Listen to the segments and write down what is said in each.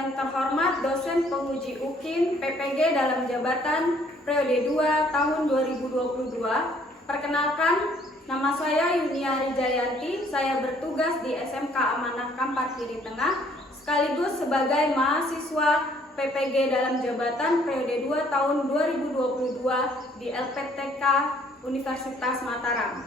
Yang terhormat dosen penguji UKIM PPG dalam jabatan periode 2 tahun 2022. Perkenalkan, nama saya Yunia Rijayanti. Saya bertugas di SMK Amanah Kampar Kiri Tengah sekaligus sebagai mahasiswa PPG dalam jabatan periode 2 tahun 2022 di LPTK Universitas Mataram.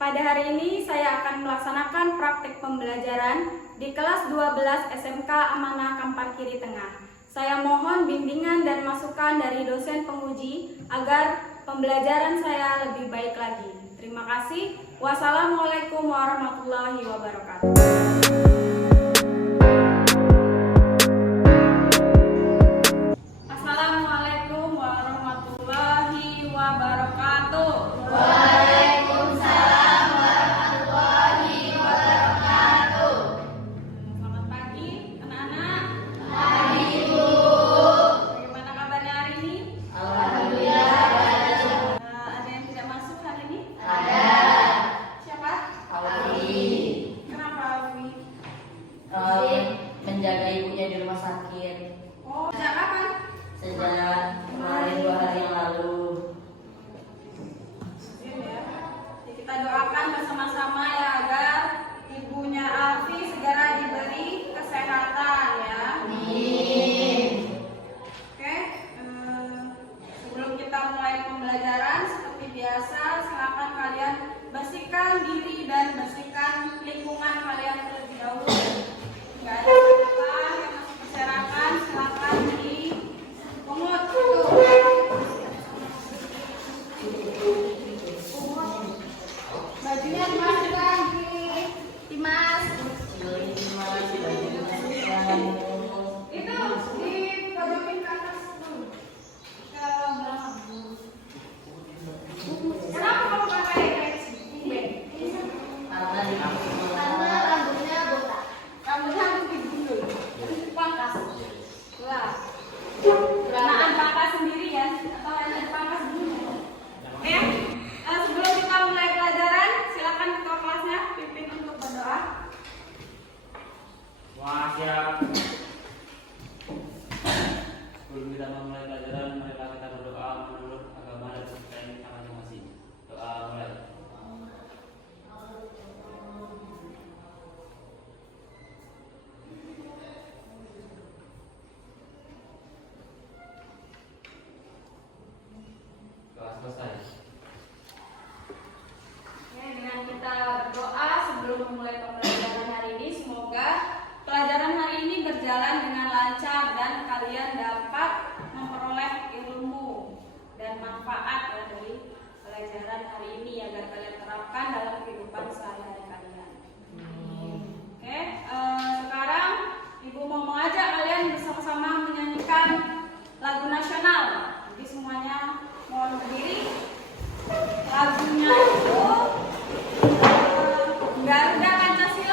Pada hari ini saya akan melaksanakan praktek pembelajaran di kelas 12 SMK Amanah Kampar Kiri Tengah. Saya mohon bimbingan dan masukan dari dosen penguji agar pembelajaran saya lebih baik lagi. Terima kasih. Wassalamualaikum warahmatullahi wabarakatuh. Assalamualaikum warahmatullahi wabarakatuh. Waalaikumsalam warahmatullahi wabarakatuh. Selamat pagi anak-anak. Pagi Bu. Bagaimana kabarnya hari ini? Alhamdulillah. Ada yang tidak masuk hari ini? Ada. Siapa? Alwi. Kenapa Alwi? Menjaga ibunya di rumah sakit. Oh, sejak kapan? Sejak kemarin 2 hari yang lalu. Ya. Kita doakan bersama-sama ya agar ibunya Alfi segera diberi kesehatan ya. Amin. Oke, sebelum kita mulai pembelajaran seperti biasa, silakan kalian bersihkan diri dan bersihkan lingkungan kalian terlebih dahulu. Jika ada sampah yang masih berserakan, silakan dipungut dulu. Bajunya dimasukkan Dimas. Itu dipojokin ke atas dulu. Ke belakang. Kenapa kamu pakai ini? Karena rambutnya botak. Rambutnya harus digundul, dipangkas. Lah, berkenaan pangkas sendiri ya, atau ada pangkas dulu? Oke, sebelum kita mulai pelajaran, silakan ketua kelasnya pimpin untuk berdoa. Wah, siap. Sebelum kita memulai pelajaran, marilah kita berdoa menurut agama dan kepercayaan kita masing-masing. Doa mulai. Doa selesai. Oke, dengan kita berdoa sebelum memulai pembelajaran hari ini, semoga pelajaran hari ini berjalan dengan lancar dan kalian dapat memperoleh ilmu dan manfaat ya dari pelajaran hari ini agar kalian terapkan dalam kehidupan sehari-hari kalian. Oke, sekarang Ibu mau mengajak kalian bersama-sama menyanyikan lagu nasional. Jadi semuanya mohon berdiri. Lagunya itu Garuda Pancasila.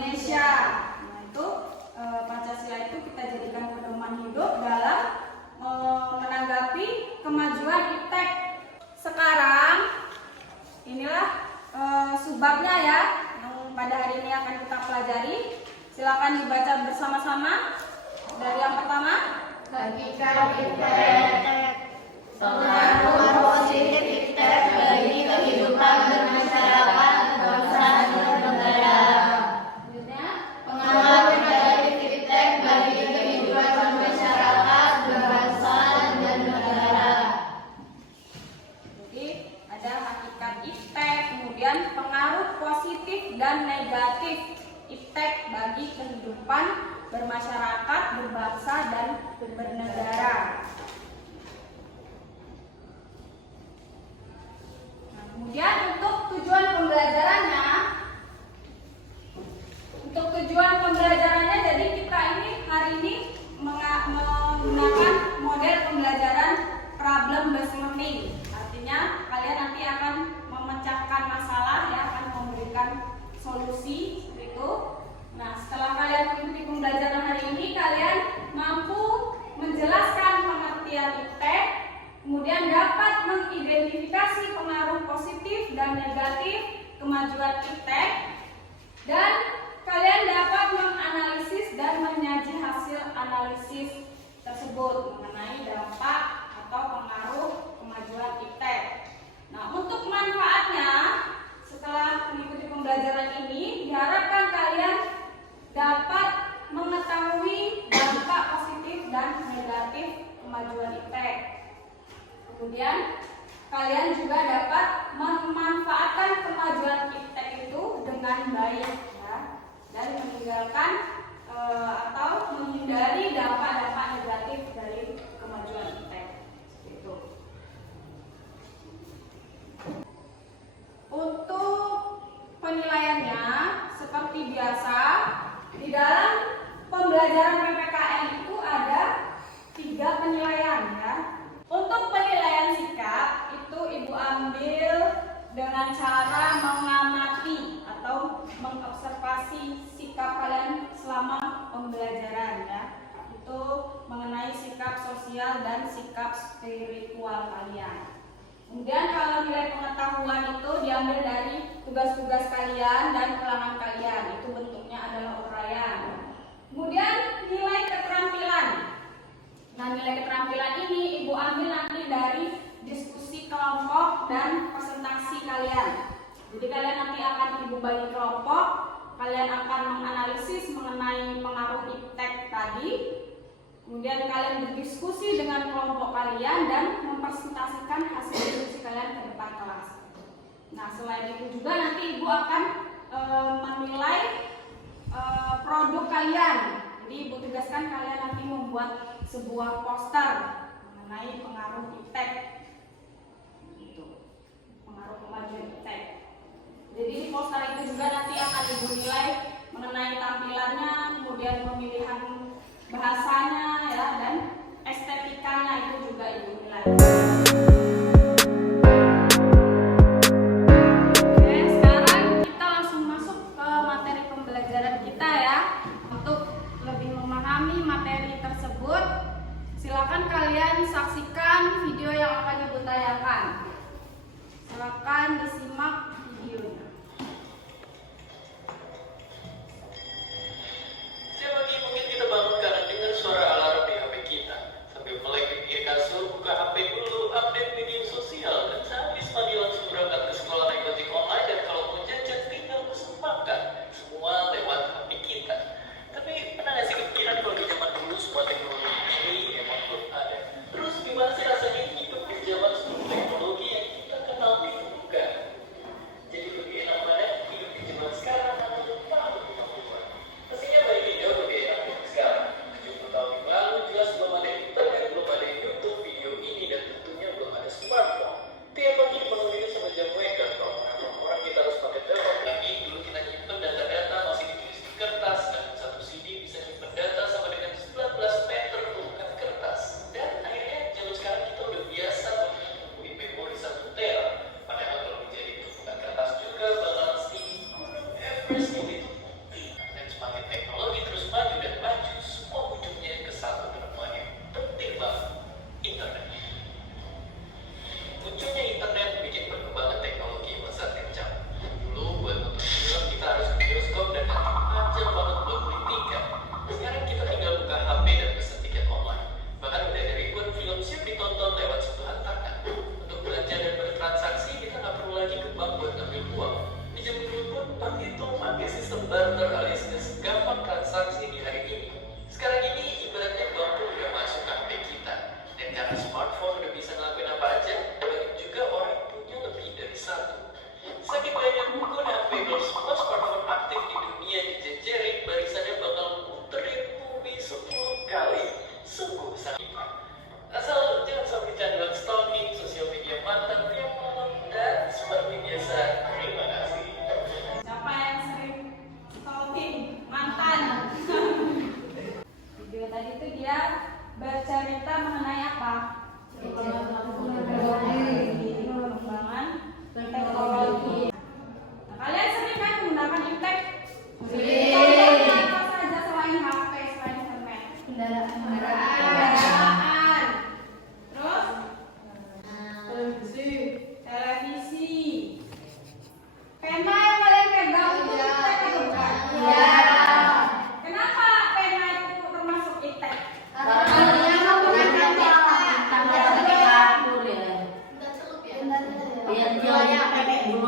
Indonesia. Nah, itu Pancasila itu kita jadikan pedoman hidup dalam menanggapi kemajuan iptek. Sekarang inilah subbabnya ya, yang pada hari ini akan kita pelajari. Silakan dibaca bersama-sama. Dari yang pertama, Hakikat iptek. Pengaruh positif iptek bagi kehidupan bermasyarakat, bangsa, dan negara. selanjutnya, Pengaruh negatif iptek bagi kehidupan bermasyarakat, berbangsa, dan negara. jadi ada hakikat iptek, kemudian pengaruh positif dan negatif iptek bagi kehidupan bermasyarakat, berbangsa, dan bernegara. Nah, kemudian untuk tujuan pembelajarannya, jadi kita ini hari ini menggunakan model pembelajaran problem based learning. Artinya kalian nanti akan memecahkan masalah ya, akan memberikan solusi seperti itu. Nah, setelah kalian mengikuti pembelajaran hari ini, kalian mampu menjelaskan pengertian iptek, kemudian dapat mengidentifikasi pengaruh positif dan negatif kemajuan iptek, dan kalian dapat menganalisis dan menyaji hasil analisis tersebut mengenai dampak atau pengaruh kemajuan iptek. Nah, untuk manfaatnya setelah mengikuti pembelajaran ini, diharapkan kalian dapat mengetahui dampak positif dan negatif kemajuan iptek. Kemudian kalian juga dapat memanfaatkan kemajuan iptek itu dengan baik ya, dan meninggalkan atau menghindari dampak-dampak negatif dari kemajuan iptek. Seperti itu. Untuk penilaiannya seperti biasa, di dalam pembelajaran PPKN itu ada 3 penilaian ya. Untuk penilaian sikap itu Ibu ambil dengan cara mengamati atau mengobservasi sikap kalian selama pembelajaran ya. Itu mengenai sikap sosial dan sikap spiritual kalian. Kemudian kalau nilai pengetahuan itu diambil dari tugas-tugas kalian dan ulangan kalian. Itu bentuknya adalah uraian. Kemudian nilai keterampilan. Nah, nilai keterampilan ini Ibu ambil nanti dari diskusi kelompok dan presentasi kalian. Jadi kalian nanti akan Ibu bagi kelompok, kalian akan menganalisis mengenai pengaruh iptek tadi. Kemudian kalian berdiskusi dengan kelompok kalian dan mempresentasikan hasil diskusi kalian ke depan kelas. Nah, selain itu juga nanti Ibu akan menilai produk kalian. Jadi Ibu tugaskan kalian nanti membuat sebuah poster mengenai pengaruh iptek. Pengaruh kemajuan iptek. Jadi poster itu juga nanti akan Ibu nilai mengenai tampilannya, kemudian pemilihan bahasanya ya, dan estetikanya itu juga Ibu nilai. Oke, sekarang kita langsung masuk ke materi pembelajaran kita ya. Untuk lebih memahami materi tersebut, silakan kalian saksikan video yang akan Ibu tayangkan. Silakan disimak videonya. Setiap pagi mungkin kita bangun karena dengar suara alarm di HP kita. Sambil melek di pinggir kasur, buka HP dulu, update media sosial, dan sehabis mandi langsung berangkat ke sekolah naik ojek online, dan kalau mau jajan tinggal pesan makan. Semua lewat HP kita. Tapi pernah nggak sih kepikiran kalau di zaman dulu semua teknologi ini emang belum ada? Terus gimana sih rasanya hidup di zaman sebelum teknologi yang kita kenal itu bukan? Jadi lebih enak mana hidup di zaman sekarang atau jauh lebih kemajuan? Pastinya bagi jauh lebih enak hidup sekarang. 70 tahun yang lalu jelas belum ada internet, belum ada YouTube video ini, dan tentunya belum ada smartphone. Tiap pagi penuhnya sama jam waker. Kalau orang kita harus pakai telepon lagi. Dulu kita nyimpen data-data masih ditulis di kertas, dan satu CD bisa nyimpen data sama dengan 19 meter tumpukan kertas. Dan akhirnya zaman sekarang kita udah biasa menghubungi memori 1 tera. Padahal kalau menjadi tumpukan kertas juga bakalan setinggi gunung Everest yang ditutupi.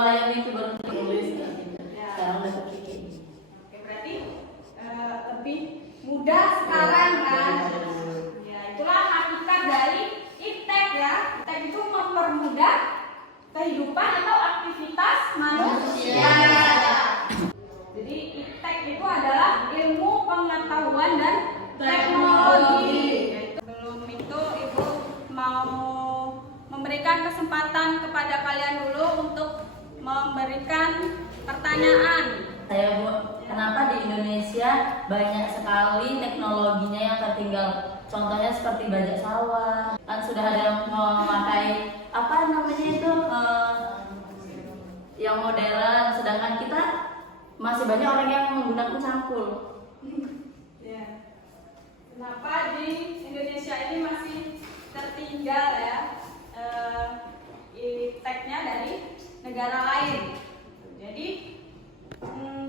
mulai Miki baru tulis sekarang udah kepikir. Oke, berarti lebih mudah sekarang kan? Ya, itulah hakikat dari iptek ya. Iptek itu mempermudah kehidupan atau aktivitas manusia. Jadi iptek itu adalah ilmu pengetahuan dan teknologi. Sebelum itu Ibu mau memberikan kesempatan kepada kalian dulu untuk memberikan pertanyaan. Saya Bu, kenapa di Indonesia banyak sekali teknologinya yang tertinggal? Contohnya seperti bajak sawah, kan sudah ada yang memakai apa namanya itu yang modern, sedangkan kita masih banyak orang yang menggunakan cangkul. Ya. Kenapa di Indonesia ini masih tertinggal ya ipteknya dari negara lain? Jadi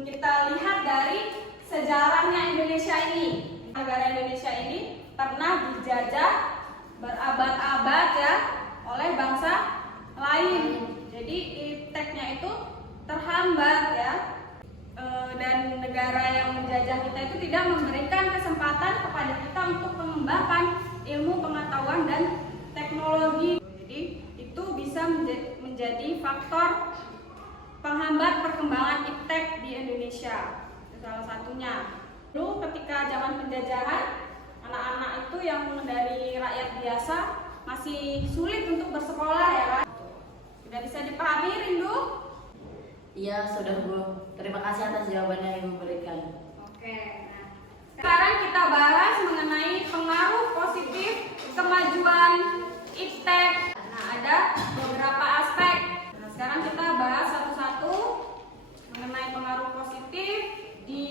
kita lihat dari sejarahnya Indonesia ini. Negara Indonesia ini pernah dijajah berabad-abad ya oleh bangsa lain. Jadi ipteknya itu terhambat ya. Dan negara yang menjajah kita itu tidak memberikan kesempatan kepada kita untuk mengembangkan ilmu pengetahuan dan teknologi. Jadi itu bisa menjadi faktor penghambat perkembangan iptek di Indonesia. Itu salah satunya. Dulu ketika zaman penjajahan, anak-anak itu yang dari rakyat biasa masih sulit untuk bersekolah ya kan. Sudah bisa dipahami Rindu? Iya sudah Bu, terima kasih atas jawabannya yang Ibu berikan. Oke, nah sekarang kita bahas mengenai pengaruh positif kemajuan iptek. Nah ada beberapa aspek. Nah sekarang kita bahas satu-satu mengenai pengaruh positif di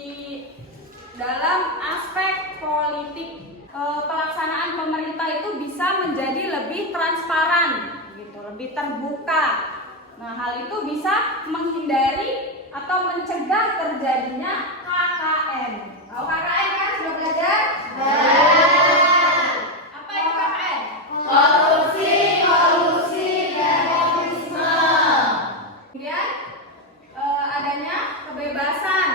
dalam aspek politik. Pelaksanaan pemerintah itu bisa menjadi lebih transparan, gitu, lebih terbuka. Nah, hal itu bisa menghindari atau mencegah terjadinya KKN. Tahu KKN kan? Sudah belajar? Apa itu KKN? Korupsi dan nepotisme. Kemudian adanya kebebasan.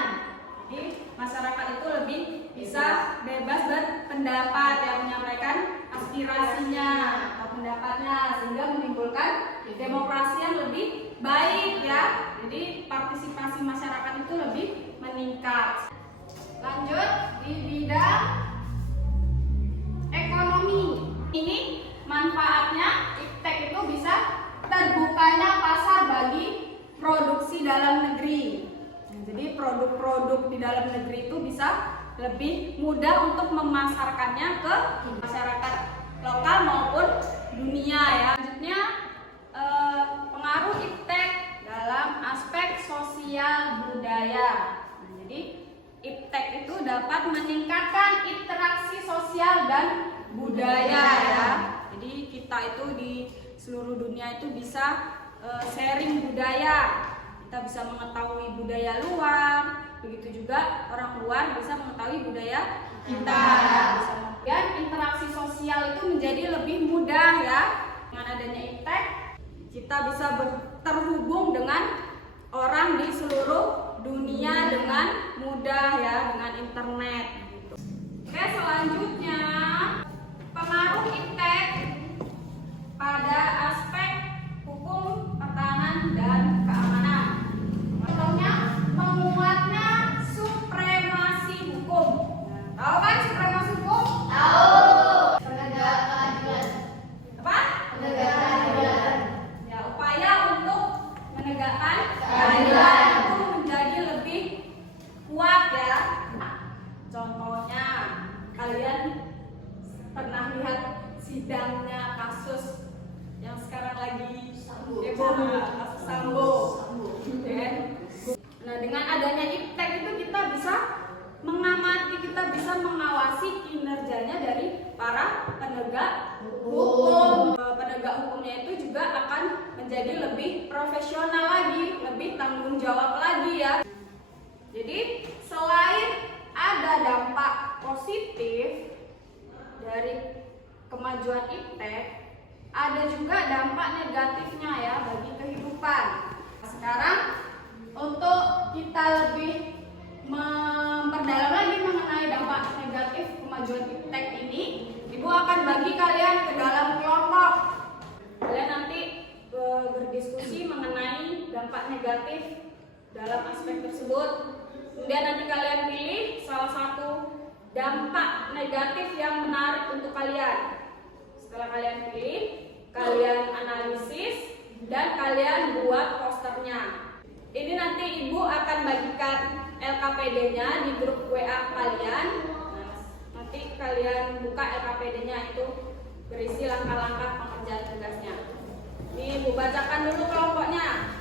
Jadi masyarakat itu lebih bisa bebas berpendapat, yang menyampaikan aspirasinya atau pendapatnya, sehingga menimbulkan demokrasi yang lebih baik ya. Jadi partisipasi masyarakat itu lebih meningkat. Lanjut di bidang ekonomi. Ini manfaatnya iptek itu bisa terbukanya pasar bagi produksi dalam negeri. Jadi produk-produk di dalam negeri itu bisa lebih mudah untuk memasarkannya ke masyarakat lokal maupun dunia ya. Selanjutnya pengaruh iptek dalam aspek sosial budaya. Nah, jadi iptek itu dapat meningkatkan interaksi sosial dan budaya ya. Jadi kita itu di seluruh dunia itu bisa sharing budaya. Kita bisa mengetahui budaya luar, begitu juga orang luar bisa mengetahui budaya kita. Dan interaksi sosial itu menjadi lebih mudah ya. Dengan adanya iptek, kita bisa terhubung dengan orang di seluruh dunia dengan mudah ya, dengan internet. Gitu. Oke, selanjutnya pengaruh iptek pada aspek hukum, pertahanan, dan keamanan. Contohnya menguatnya supremasi hukum. Tahu kan supremasi hukum? Tahu. Penegak keadilan. Apa? Penegak keadilan. Ya, upaya untuk menegakkan keadilan itu menjadi lebih kuat ya. Contohnya kalian pernah lihat sidangnya kasus yang sekarang lagi heboh, kasus Sambo. Nah, dengan adanya iptek itu kita bisa mengamati, kita bisa mengawasi kinerjanya dari para penegak hukum. Penegak hukumnya itu juga akan menjadi lebih profesional lagi, lebih tanggung jawab lagi ya. Jadi selain ada dampak positif dari kemajuan iptek, ada juga dampak negatifnya ya bagi kehidupan. Sekarang negatif dalam aspek tersebut. Kemudian nanti kalian pilih salah satu dampak negatif yang menarik untuk kalian. Setelah kalian pilih, kalian analisis dan kalian buat posternya. Ini nanti ibu akan bagikan LKPD-nya di grup WA kalian. Nah, nanti kalian buka LKPD-nya, itu berisi langkah-langkah pengerjaan tugasnya. Ini ibu bacakan dulu kelompoknya.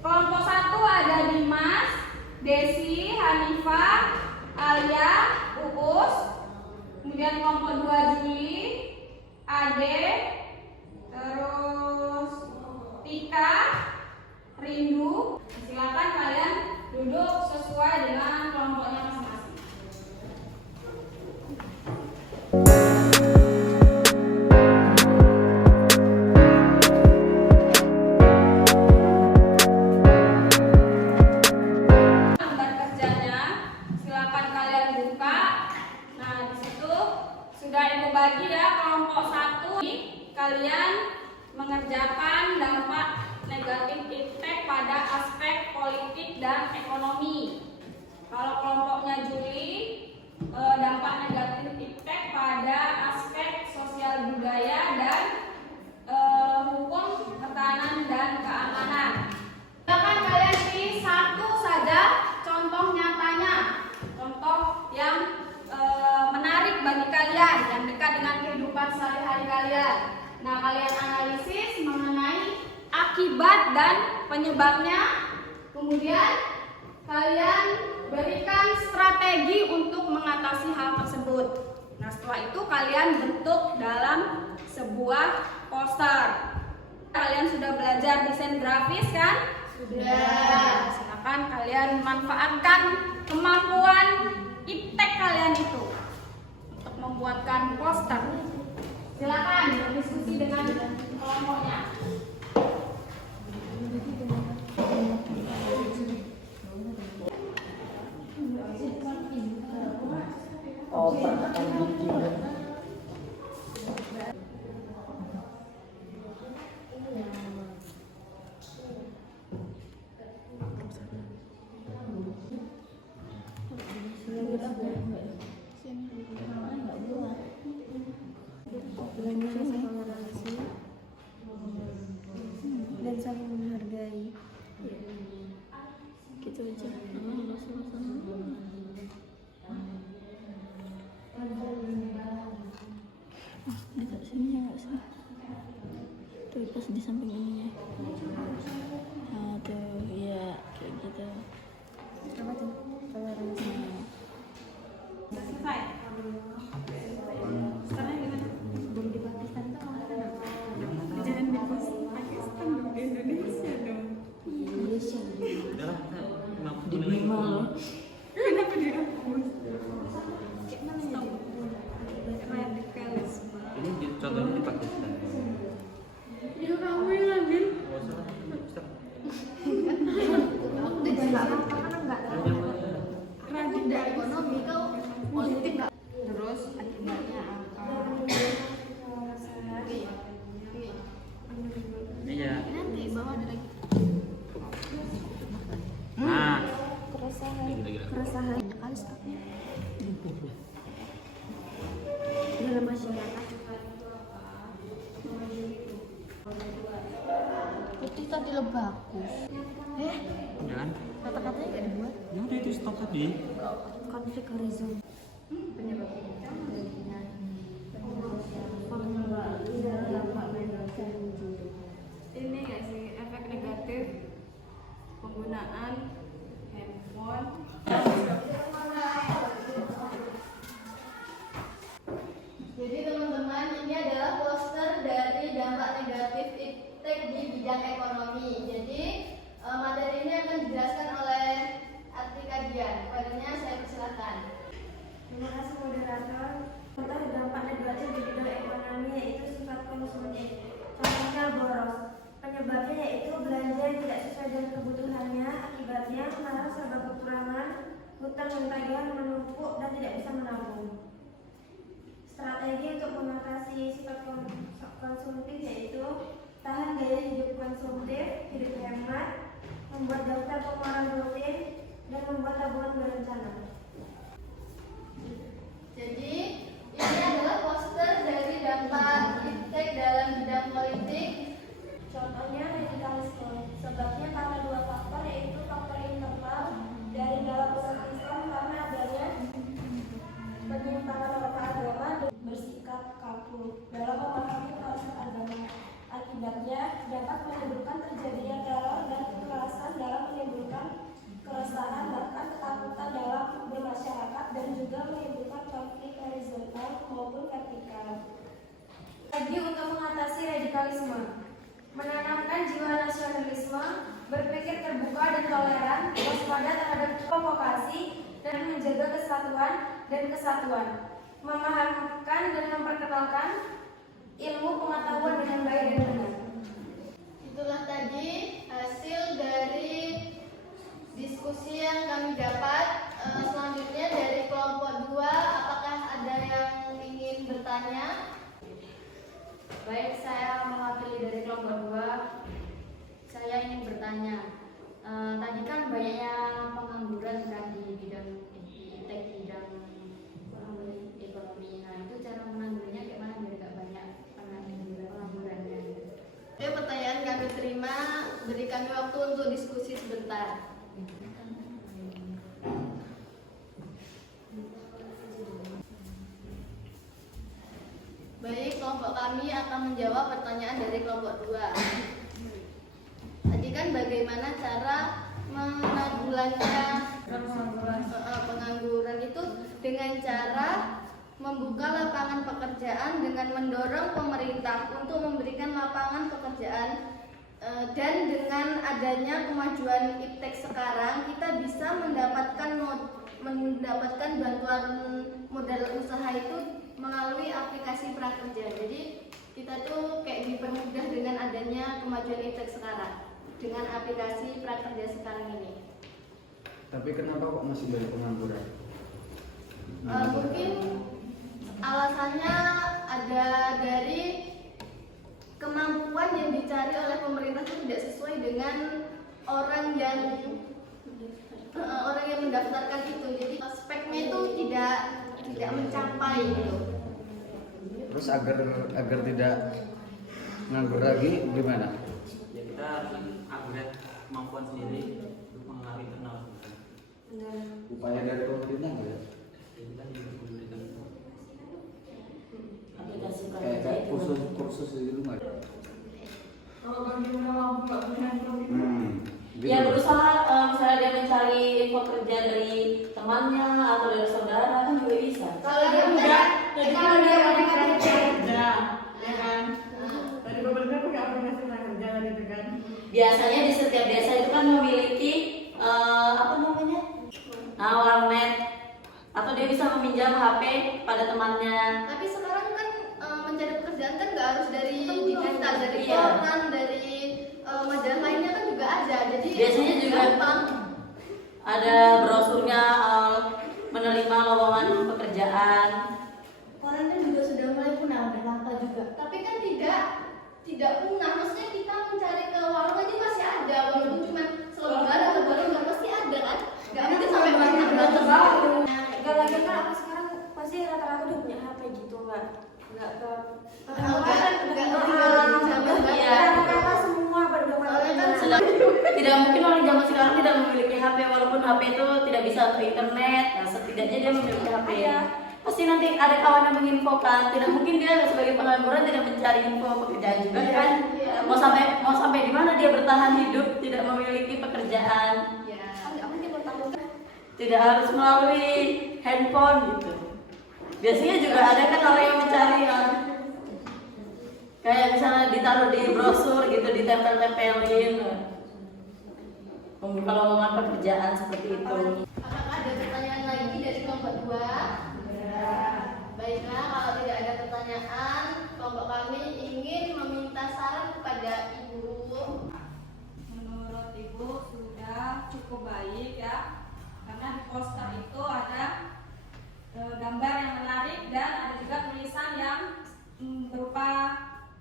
Kelompok 1 ada Dimas, Desi, Hanifah, Alia, Uus. Kemudian kelompok 2 Juli, Ade, terus Tika, Rindu. Silakan kalian duduk sesuai dengan kelompoknya masing-masing. Lembar kerjanya silakan kalian buka. Nah, di situ sudah ibu bagi ya, kelompok 1 kalian mengerjakan dampak negatif impact pada aspek politik dan ekonomi. Kalau kelompoknya Juli, dampak negatif impact pada aspek sosial budaya dan hukum, pertahanan dan keamanan. Silakan kalian pilih satu saja contoh nyatanya, contoh yang menarik bagi kalian, yang dekat dengan kehidupan sehari-hari kalian. Nah, kalian analisis mengenai akibat dan penyebabnya, kemudian kalian berikan strategi untuk mengatasi hal tersebut. Nah, setelah itu kalian bentuk dalam sebuah poster. Kalian sudah belajar desain grafis kan? Sudah. Silakan kalian manfaatkan kemampuan iptek kalian itu untuk membuatkan poster. Silakan berdiskusi dengan kelompoknya. Dan saling menghargai. Gitu aja. Dekat sini ya, nggak usah. Tuh pas di samping ininya. Nah tuh ya kayak gitu. Apa tuh? Toleransinya. Selesai. Sekarang gimana? Belum di Pakistan tuh mana? Jangan di Pakistan dong, di Indonesia dong. Indonesia. Udah, Di Bima loh. Kenapa dihapus? Kayak mana ya? Radikalis. ini contohnya di Pakistan. Ya kamu yang ngambil. Radikal ekonomi kau politik nggak? Terus akibatnya apa? Iya. Nanti bawah ada lagi. Nah, Keresahan kali stopnya dalam masyarakat. Putih tadi lo bagus. jangan. Kata-katanya nggak dibuat. Ya udah itu stop tadi. Konflik horizon. Ini nggak sih efek negatif penggunaan handphone? Jadi teman-teman, ini adalah poster dari dampak negatif iptek di bidang ekonomi. Jadi materi ini akan dijelaskan oleh Atika Dian. Kepadanya saya persilakan. Terima kasih moderator. Contoh dampak negatif di bidang ekonomi yaitu sifat konsumtif. Contohnya boros. Penyebabnya yaitu belanja yang tidak sesuai dengan kebutuhannya. Akibatnya malah serba kekurangan, hutang dan tagihan menumpuk dan tidak bisa menabung. Strategi untuk mengatasi sifat konsumtif yaitu tahan gaya hidup konsumtif, hidup hemat, membuat daftar pengeluaran rutin, dan membuat tabungan berencana. Jadi ini adalah poster dari dampak iptek dalam bidang politik. Contohnya radikalisme. Sebabnya karena dua faktor, yaitu faktor internal dari dalam umat Islam karena adanya penyimpangan tokoh agama dan bersikap kaku dalam memahami proses agama. Akibatnya dapat menimbulkan terjadinya teror dan kekerasan dalam menimbulkan keresahan bahkan ketakutan dalam bermasyarakat dan juga menimbulkan konflik horizontal maupun vertikal. Lagi untuk mengatasi radikalisme, menanamkan jiwa nasionalisme, berpikir terbuka dan toleran, waspada terhadap provokasi, dan menjaga kesatuan, memahamkan dan memperkenalkan ilmu pengetahuan dengan baik dan benar. Itulah tadi hasil dari diskusi yang kami dapat. Selanjutnya dari kelompok 2, apakah ada yang ingin bertanya? Baik, saya mewakili dari kelompok 2. Saya ingin bertanya, tadi kan banyaknya pengangguran kan di bidang iptek, bidang ekonomi. Nah, itu cara menanggulannya gimana biar nggak banyak penganggurannya? Oke, pertanyaan kami terima. Beri kami waktu untuk diskusi sebentar. Baik, kelompok kami akan menjawab pertanyaan dari kelompok 2. Tadi kan bagaimana cara menanggulannya pengangguran itu dengan cara membuka lapangan pekerjaan dengan mendorong pemerintah untuk memberikan lapangan pekerjaan, dan dengan adanya kemajuan iptek sekarang kita bisa mendapatkan bantuan modal usaha itu melalui aplikasi prakerja. Jadi kita tuh kayak dipermudah dengan adanya kemajuan iptek sekarang dengan aplikasi prakerja sekarang ini. Tapi kenapa kok masih banyak pengangguran? Mungkin alasannya ada dari kemampuan yang dicari oleh pemerintah itu tidak sesuai dengan orang yang mendaftarkan itu. Jadi speknya itu tidak mencapai gitu. Terus agar tidak nganggur lagi gimana? Ya kita harus upgrade kemampuan sendiri untuk mengenali internal. Upaya dari pemerintah nggak ya? Ya kita juga memberikan Aplikasi Kayak prakerja itu. kursus gitu nggak? Ya berusaha, misalnya dia mencari info kerja dari temannya atau dari saudara kan juga bisa. Kalau dia udah kerja, ya kan? Tadi benar punya aplikasi kerja gitu kan? Biasanya di setiap desa itu kan memiliki warnet, atau dia bisa meminjam HP pada temannya. Tapi sekarang kan mencari pekerjaan kan nggak harus dari digital, dari Iya. koran, dari majalah lainnya kan juga ada. Jadi Biasanya juga gampang. ada brosurnya menerima lowongan pekerjaan. Koran kan juga sudah mulai punah dan langka juga. Tapi kan tidak punah. Maksudnya kita mencari ke warung aja masih ada, walaupun cuma selembar atau 2 lembar pasti ada kan. Nggak mungkin sampai banyak banget. Gak lagi kan aku sekarang pasti rata-rata udah punya HP gitu, nggak ke rata-rata semua pada Tidak mungkin orang zaman sekarang tidak memiliki HP, walaupun HP itu tidak bisa untuk internet. Nah, setidaknya dia memiliki HP. Pasti nanti ada kawan yang menginfokan. Tidak mungkin dia sebagai pengangguran tidak mencari info pekerjaan juga kan? Mau sampai di mana dia bertahan hidup tidak memiliki pekerjaan? Tidak harus melalui handphone gitu. Biasanya juga ada kan orang yang mencari kayak misalnya ditaruh di brosur gitu, ditempel-tempelin, membuka lowongan pekerjaan seperti itu. Apakah ada pertanyaan lagi dari kelompok 2? Baiklah, kalau tidak ada pertanyaan, kelompok kami ingin meminta saran kepada Ibu. Menurut Ibu sudah cukup baik ya, karena di poster itu ada gambar yang menarik dan ada juga tulisan yang berupa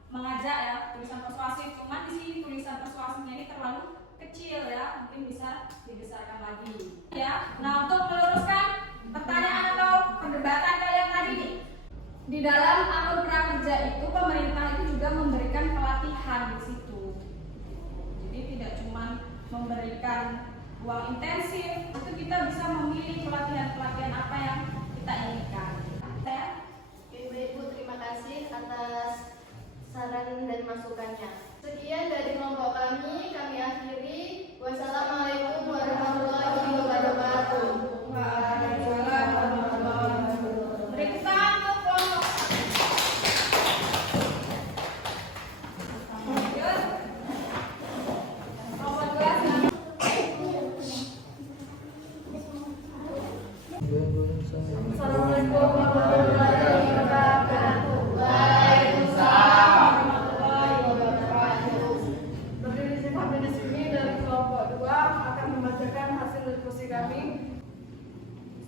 mengajak ya, tulisan persuasif. Cuman di sini tulisan persuasifnya ini terlalu kecil ya, mungkin dibesarkan lagi. Ya, nah untuk meluruskan pertanyaan atau perdebatan kalian tadi nih, di dalam akun prakerja itu pemerintah itu juga memberikan pelatihan di situ. Jadi tidak cuma memberikan uang intensif, itu kita bisa memilih pelatihan-pelatihan apa yang kita inginkan. Ibu-ibu terima kasih atas saran dan masukannya. Sekian dari kelompok kami akhiri. Wassalamualaikum warahmatullahi wabarakatuh. Waalaikumsalam warahmatullahi wabarakatuh. Beri tangan untuk kelompok. Lanjut. Kelompok kelas. Assalamualaikum warahmatullahi wabarakatuh. Waalaikumsalam warahmatullahi wabarakatuh. Berdiri di sini dari kelompok 2 akan membacakan hasil diskusi kami.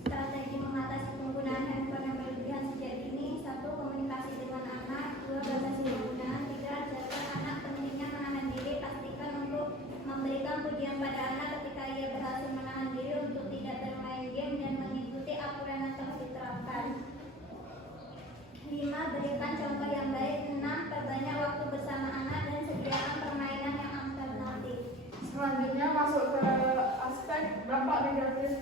Strategi mengatasi penggunaan handphone yang berlebihan sejak dini. 1. Komunikasi dengan anak. 2. Batasi penggunaan. 3. Ajarkan anak pentingnya menahan diri. Pastikan untuk memberikan pujian pada anak ketika ia berhasil menahan diri untuk tidak bermain game dan mengikuti aturan yang telah diterapkan. 5. Berikan contoh yang baik. 6. Perbanyak waktu bersama anak dan sediakan permainan yang alternatif. Selanjutnya masuk ke aspek dampak negatif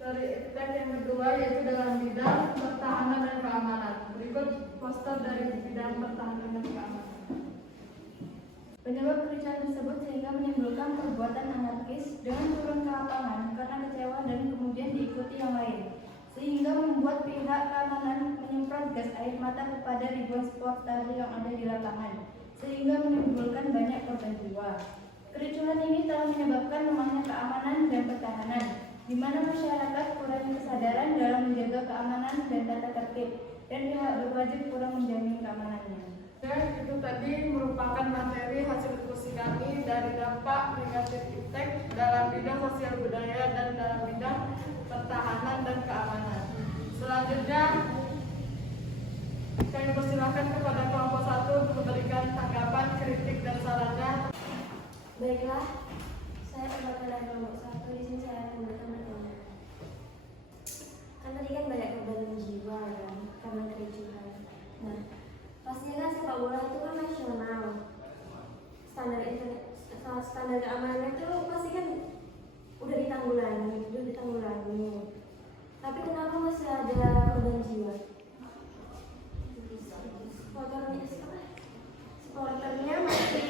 dari iptek yang kedua, yaitu dalam bidang pertahanan dan keamanan. Berikut poster dari bidang pertahanan dan keamanan. Penyebab kericuhan tersebut sehingga menimbulkan perbuatan anarkis dengan turun ke lapangan karena kecewa dan kemudian diikuti yang lain, sehingga membuat pihak keamanan menyemprot gas air mata kepada ribuan supporter yang ada di lapangan, sehingga menimbulkan banyak korban jiwa. Kericuhan ini telah menyebabkan lemahnya keamanan dan pertahanan, di mana masyarakat kurang kesadaran dalam menjaga keamanan dan tata tertib, dan pihak berwajib kurang menjamin keamanannya. Oke, itu tadi merupakan materi hasil diskusi kami dari dampak negatif iptek dalam bidang sosial budaya dan dalam bidang pertahanan dan keamanan. Selanjutnya, kami persilakan kepada kelompok 1 untuk memberikan tanggapan, kritik, dan sarannya. Baiklah, saya sebagai dari kelompok 1 di sini saya akan bertanya. Kan tadi kan banyak korban jiwa kan karena kericuhan. Nah, pastinya kan sepak bola itu kan nasional. Standar keamanan itu pasti kan udah ditanggulangi. Tapi kenapa masih ada korban jiwa? Supporternya masih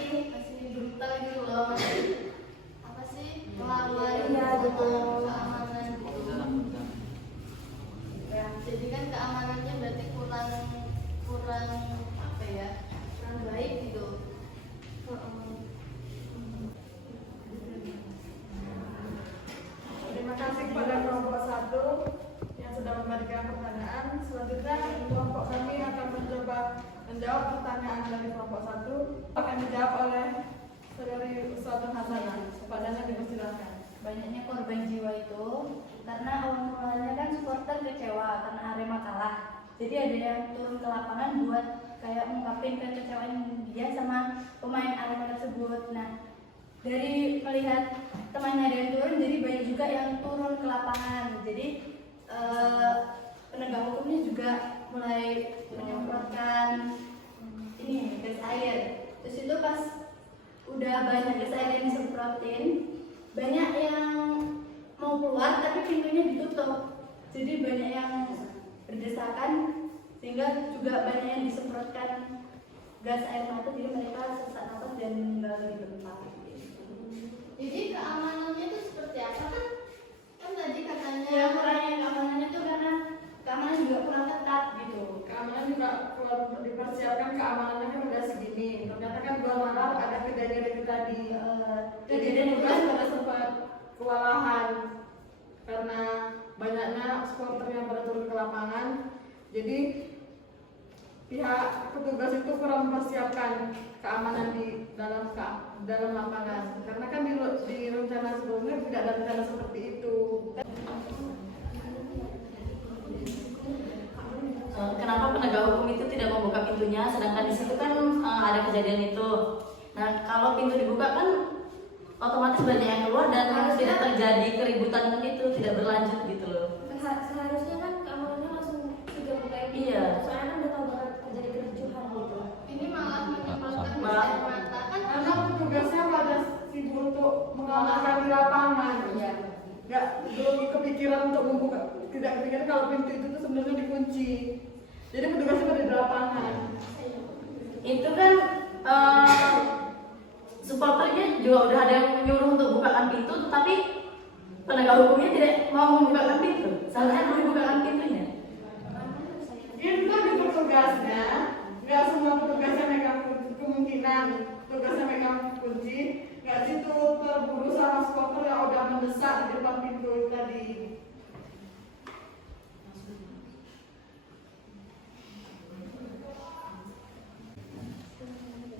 Brutal gitu loh, masih apa sih melawan Iya, betul. keamanan gitu. Ya, jadi kan keamanannya berarti kurang apa ya, kurang baik gitu. Terima kasih kepada kelompok 1 yang sudah memberikan pertanyaan. Selanjutnya, kelompok kami akan mencoba menjawab pertanyaan dari kelompok 1. Akan dijawab oleh Saudari Ustazah Hasanah. Kepadanya dipersilakan. Banyaknya korban jiwa itu karena awal mulanya kan supporter kecewa karena Arema kalah. Jadi ada yang turun ke lapangan buat kayak mengungkapin kekecewaan dia sama pemain Arema tersebut. Nah, dari melihat temannya ada yang turun, jadi banyak juga yang turun ke lapangan. Jadi penegak hukumnya juga mulai menyemprotkan ini gas air. Terus itu pas udah banyak gas air yang disemprotin, banyak yang mau keluar tapi pintunya ditutup. Jadi banyak yang berdesakan sehingga juga banyak yang disemprotkan gas air mata, jadi mereka sesak napas dan meninggal di tempat. Jadi keamanannya itu seperti apa kan tadi katanya Ya kurangnya keamanannya tuh karena keamanan juga kurang ketat gitu. Keamanan juga perlu dipersiapkan, keamanannya kan udah segini. Ternyata kan bulan malam ada kejadian itu tadi. Kejadian itu juga pada sempat kewalahan karena banyaknya supporter yang pada turun ke lapangan. Jadi pihak petugas itu kurang mempersiapkan keamanan di dalam lapangan. Karena kan di rencana sebelumnya tidak ada rencana seperti itu. Kenapa penegak hukum itu tidak membuka pintunya, sedangkan di situ kan ada kejadian itu. Nah, kalau pintu dibuka kan otomatis banyak yang keluar dan tidak terjadi keributan itu, tidak berlanjut gitu loh. Seharusnya kan keamanannya langsung 3 kayak gitu. Iya. Soalnya kan udah tahu bakal terjadi kericuhan gitu. Ini malah menimbulkan gas Malah. air mata kan. Karena petugasnya pada sibuk untuk mengamankan di lapangan. Iya. Nggak belum kepikiran untuk membuka, tidak kepikiran kalau pintu itu tuh sebenarnya dikunci. Jadi petugasnya pada di lapangan. Itu kan supporternya juga udah ada yang menyuruh untuk bukakan pintu, tetapi penegak hukumnya tidak mau membukakan pintu. Seharusnya harus dibukakan pintunya. Itu kan di petugasnya, nggak semua petugasnya megang kunci, kemungkinan petugasnya megang kunci, nggak situ terburu sama supporter yang udah mendesak di depan pintu tadi.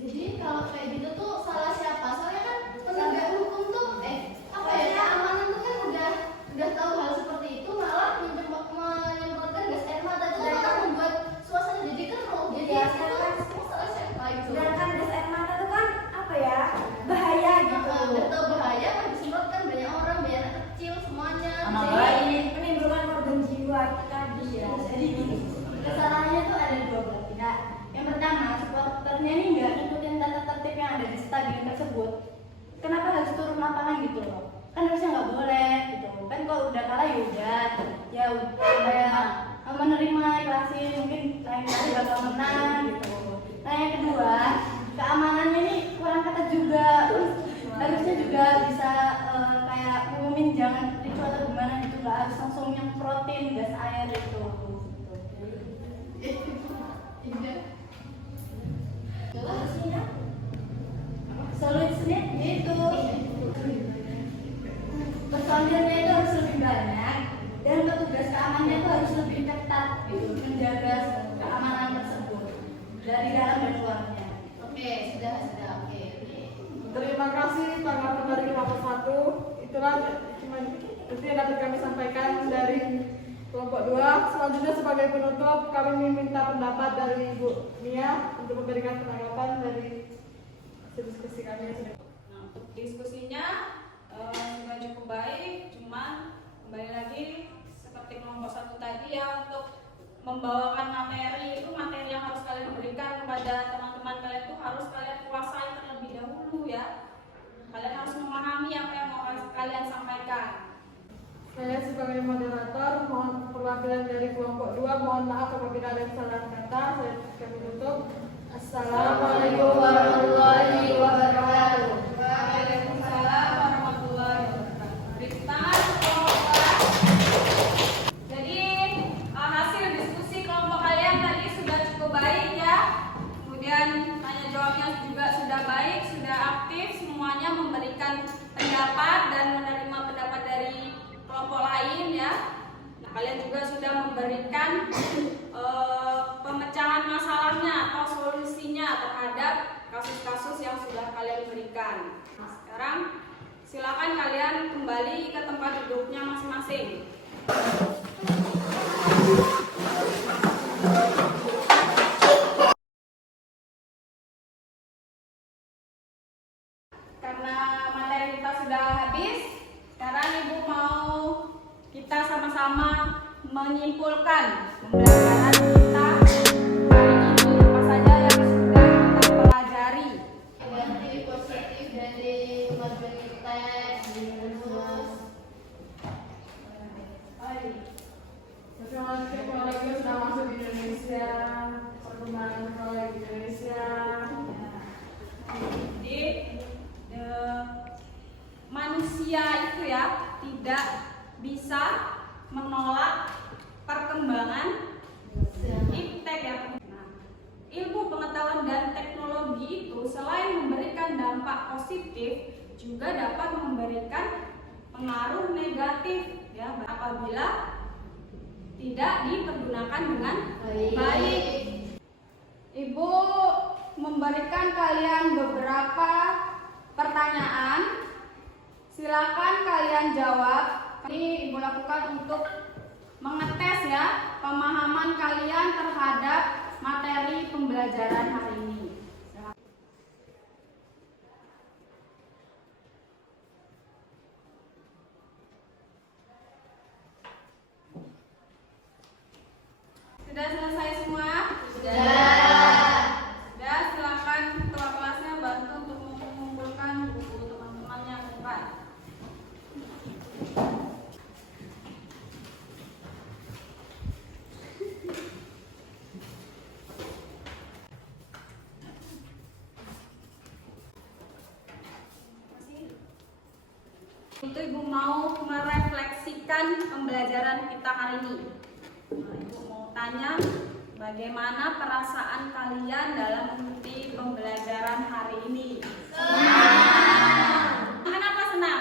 Jadi kalau kayak gitu tuh salah siapa? Soalnya kan penegak hukum tuh apa ya, keamanan tuh kan udah tahu hal seperti itu, malah menyemprotkan gas air mata itu malah membuat suasana jadi keruh. Jadi Ya, itu semua salah siapa itu? Sedangkan gas air mata itu kan apa ya? Bahaya gitu. Udah tahu bahaya kan disemprotkan banyak orang, banyak anak kecil semuanya. Anak Jadi, bayi. Menimbulkan korban jiwa tadi. Iya. Jadi gini, kesalahannya tuh ada dua belah pihak. Yang pertama, supporternya ini nggak ngikutin tata tertib yang ada di stadion tersebut. Kenapa harus turun lapangan gitu loh? Kan harusnya nggak boleh gitu. Kan kalau udah kalah ya udah menerima ikhlasin, mungkin lain kali bakal menang gitu. Nah yang kedua, keamanannya ini kurang ketat juga. Harusnya juga bisa kayak ngumumin jangan ricu atau gimana gitu, nggak harus langsung nyemprotin gas air itu. Solusinya itu personilnya itu harus lebih banyak dan petugas keamanannya itu harus lebih ketat gitu, menjaga keamanan tersebut dari dalam dan luarnya. Oke, sudah oke. Terima kasih tanggapan dari kelompok 1. Itulah cuma itu yang dapat kami sampaikan dari kelompok 2. Selanjutnya sebagai penutup kami meminta pendapat dari Ibu Mia untuk memberikan tanggapan dari diskusi kami yang sudah. Nah, untuk diskusinya sudah cukup baik, cuman kembali lagi seperti kelompok 1 tadi ya, untuk membawakan materi itu materi yang harus kalian berikan kepada teman-teman kalian itu harus kalian kuasai terlebih dahulu ya. Kalian harus memahami apa yang mau kalian sampaikan. Saya sebagai moderator mohon perwakilan dari kelompok 2 mohon maaf apabila ada kesalahan kata. Kami tutup. Assalamualaikum warahmatullahi wabarakatuh. Waalaikumsalam warahmatullahi wabarakatuh. Beri tangan untuk kelompok kelas. Jadi hasil diskusi kelompok kalian tadi sudah cukup baik ya. Kemudian tanya jawabnya juga sudah baik, sudah aktif, semuanya memberikan pendapat dan menerima pendapat dari kelompok lain ya. Nah, kalian juga sudah memberikan pemecahan masalahnya atau solusinya terhadap kasus-kasus yang sudah kalian berikan. Nah, sekarang silakan kalian kembali ke tempat duduknya masing-masing. Karena materi kita sudah habis, sekarang Ibu mau kita sama-sama menyimpulkan pembelajaran kita hari ini, apa saja yang sudah kita pelajari. Negatif positif dari kemajuan kita di khusus. Bagaimana teknologi sudah masuk di Indonesia, perkembangan teknologi di Indonesia. Jadi manusia itu ya tidak bisa menolak perkembangan iptek ya. Nah, ilmu pengetahuan dan teknologi itu selain memberikan dampak positif juga dapat memberikan pengaruh negatif ya apabila tidak dipergunakan dengan baik. Ibu memberikan kalian beberapa pertanyaan. Silakan kalian jawab. Ini Ibu lakukan untuk mengetes ya pemahaman kalian terhadap materi pembelajaran hari ini. Sudah selesai semua? Sudah. Sudah, silakan ketua kelasnya bantu untuk mengumpulkan buku teman-teman yang lengkap. Itu Ibu mau merefleksikan pembelajaran kita hari ini. Nah, Ibu mau tanya bagaimana perasaan kalian dalam mengikuti pembelajaran hari ini? Senang. Kenapa senang?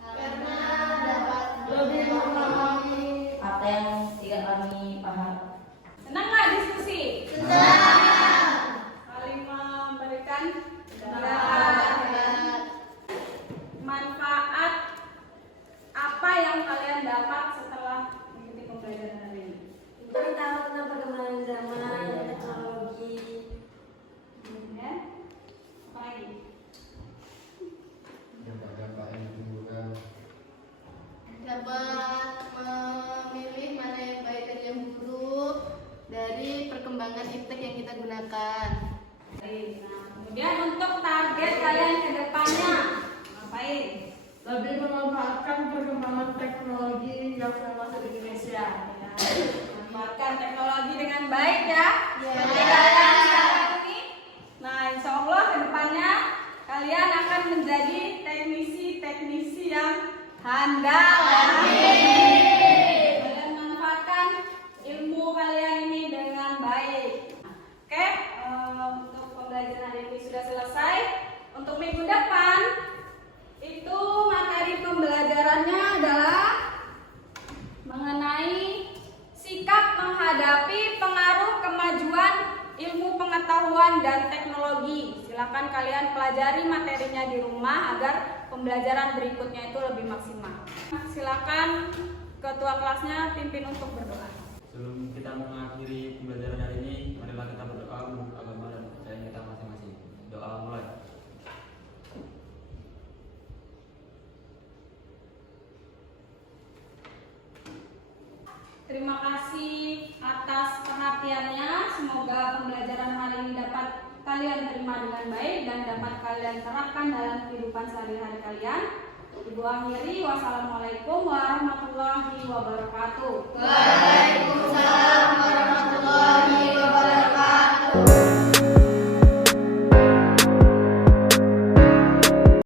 Karena dapat Lebih memahami Apa yang tidak kami paham. Senang nggak diskusi? senang. Saling memberikan Dapat. manfaat apa yang kalian dapat setelah mengikuti pembelajaran hari ini? Kami tahu tentang perkembangan zaman, teknologi. Ya? Apa lagi? Dampak-dampak yang ditimbulkan. Dapat memilih mana yang baik dan yang buruk dari perkembangan iptek yang kita gunakan. Baik. Nah, kemudian untuk target kalian ke depannya ngapain? lebih memanfaatkan perkembangan teknologi yang sudah masuk di Indonesia. Ya, manfaatkan teknologi dengan baik ya. Ya. Seperti kalian sekarang ini. Nah, insya Allah ke depannya kalian akan menjadi teknisi-teknisi yang handal. Kalian manfaatkan ilmu kalian ini dengan baik. Oke, untuk pembelajaran hari ini sudah selesai. Untuk minggu depan itu materi pembelajarannya adalah mengenai sikap menghadapi pengaruh kemajuan ilmu pengetahuan dan teknologi. Silakan kalian pelajari materinya di rumah agar pembelajaran berikutnya itu lebih maksimal. Silakan ketua kelasnya pimpin untuk berdoa. Sebelum kita mengakhiri pembelajaran hari ini, marilah kita berdoa menurut agama dan kepercayaan kita masing-masing. Doa mulai. Terima kasih atas perhatiannya. Semoga pembelajaran hari ini dapat kalian terima dengan baik dan dapat kalian terapkan dalam kehidupan sehari-hari kalian. Ibu akhiri, wassalamualaikum warahmatullahi wabarakatuh. Waalaikumsalam